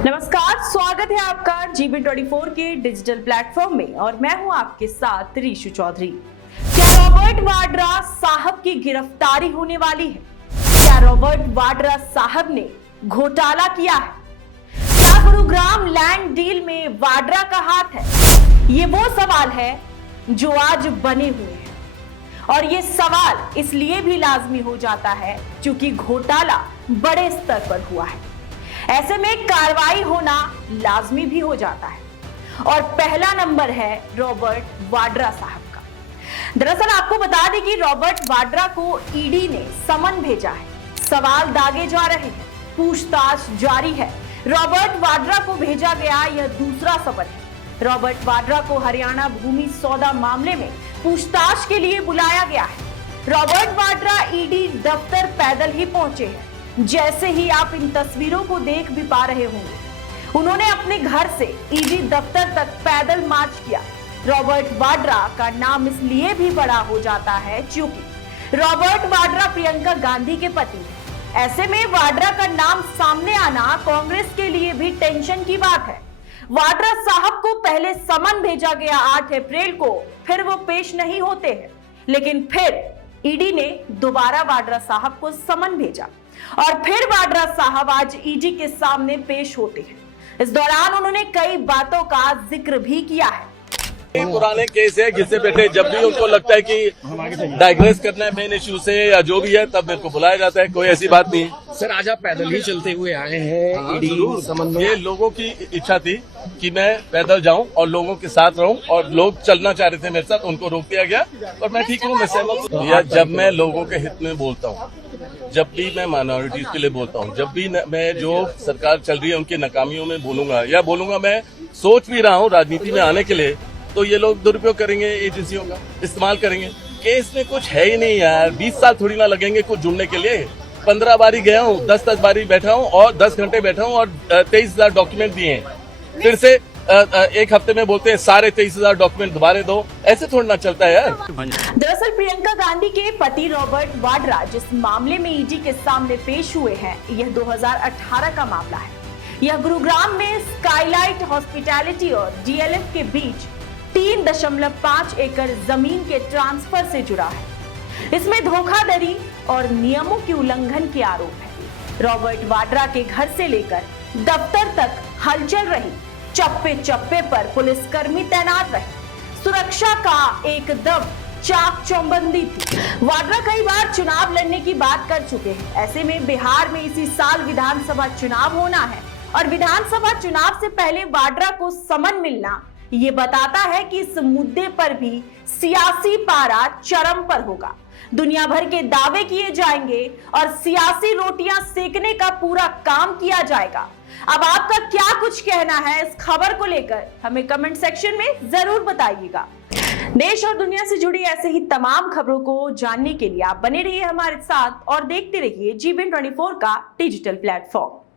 नमस्कार, स्वागत है आपका जीबी 24 के डिजिटल प्लेटफॉर्म में और मैं हूं आपके साथ ऋषु चौधरी। क्या रॉबर्ट वाड्रा साहब की गिरफ्तारी होने वाली है? क्या रॉबर्ट वाड्रा साहब ने घोटाला किया है? क्या गुरुग्राम लैंड डील में वाड्रा का हाथ है? ये वो सवाल है जो आज बने हुए हैं और ये सवाल इसलिए भी लाजमी हो जाता है क्योंकि घोटाला बड़े स्तर पर हुआ है। ऐसे में कार्रवाई होना लाजमी भी हो जाता है और पहला नंबर है रॉबर्ट वाड्रा साहब का। दरअसल आपको बता दें कि रॉबर्ट वाड्रा को ईडी ने समन भेजा है। सवाल दागे जा रहे हैं, पूछताछ जारी है। रॉबर्ट वाड्रा को भेजा गया यह दूसरा समन है। रॉबर्ट वाड्रा को हरियाणा भूमि सौदा मामले में पूछताछ के लिए बुलाया गया है। रॉबर्ट वाड्रा ईडी दफ्तर पैदल ही पहुंचे हैं। जैसे ही आप इन तस्वीरों को देख भी पा रहे होंगे, उन्होंने अपने घर से ईडी दफ्तर तक पैदल मार्च किया। रॉबर्ट वाड्रा का नाम इसलिए भी बड़ा हो जाता है क्योंकि रॉबर्ट वाड्रा प्रियंका गांधी के पति हैं। ऐसे में वाड्रा का नाम सामने आना कांग्रेस के लिए भी टेंशन की बात है। वाड्रा साहब को पहले समन भेजा गया 8 अप्रैल को, फिर वो पेश नहीं होते हैं, लेकिन फिर ईडी ने दोबारा वाड्रा साहब को समन भेजा और फिर वाड्रा साहब आज ईडी के सामने पेश होते हैं। इस दौरान उन्होंने कई बातों का जिक्र भी किया है। पुराने केस है, घिसे बैठे जब भी उनको लगता है कि डायग्रेस करना है मेन इश्यू से या जो भी है, तब मेरे को बुलाया जाता है। कोई ऐसी बात नहीं है। सर, आज आप पैदल ही चलते हुए आए हैं ईडी समन में। ये लोगों की इच्छा थी कि मैं पैदल जाऊं और लोगों के साथ रहूं, और लोग चलना चाह रहे थे मेरे साथ, उनको रोक दिया गया और मैं ठीक हूं, मैं सहमत हूं। या जब मैं लोगों के हित में बोलता हूं, जब भी मैं माइनॉरिटीज के लिए बोलता हूं, जब भी मैं जो सरकार चल रही है उनकी नाकामियों में बोलूंगा या बोलूंगा, मैं सोच भी रहा हूं राजनीति में आने के लिए, तो ये लोग दुरुपयोग करेंगे, एजेंसियों का इस्तेमाल करेंगे। केस में कुछ है ही नहीं यार, 20 साल थोड़ी ना लगेंगे कुछ जुड़ने के लिए। 15 बारी गया हूँ, 10 बारी बैठा हूँ और 10 घंटे बैठा हूँ और 23,000 डॉक्यूमेंट दिए हैं। फिर से एक हफ्ते में बोलते हैं सारे 23,000 डॉक्यूमेंट दोबारा दो, ऐसे थोड़ा ना चलता है यार। दरअसल प्रियंका गांधी के पति रॉबर्ट वाड्रा जिस मामले में ईडी के सामने पेश हुए हैं, यह 2018 का मामला है। यह गुरुग्राम में स्काईलाइट हॉस्पिटैलिटी और डीएलएफ के बीच 3.5 एकड़ जमीन के ट्रांसफर से जुड़ा है। इसमें धोखाधड़ी और नियमों के उल्लंघन के आरोप है। रॉबर्ट वाड्रा के घर से लेकर दफ्तर तक हलचल रही। चप्पे चप्पे पर पुलिसकर्मी तैनात रहे। सुरक्षा का एकदम चाक चौबंदी थी। वाड्रा कई बार चुनाव लड़ने की बात कर चुके हैं। ऐसे में बिहार में इसी साल विधानसभा चुनाव होना है और विधानसभा चुनाव से पहले वाड्रा को समन मिलना ये बताता है कि इस मुद्दे पर भी सियासी पारा चरम पर होगा। दुनिया भर के दावे किए जाएंगे और सियासी रोटियां सेकने का पूरा काम किया जाएगा। अब आपका क्या कुछ कहना है इस खबर को लेकर, हमें कमेंट सेक्शन में जरूर बताइएगा। देश और दुनिया से जुड़ी ऐसे ही तमाम खबरों को जानने के लिए आप बने रहिए हमारे साथ और देखते रहिए जीबी 24 का डिजिटल प्लेटफॉर्म।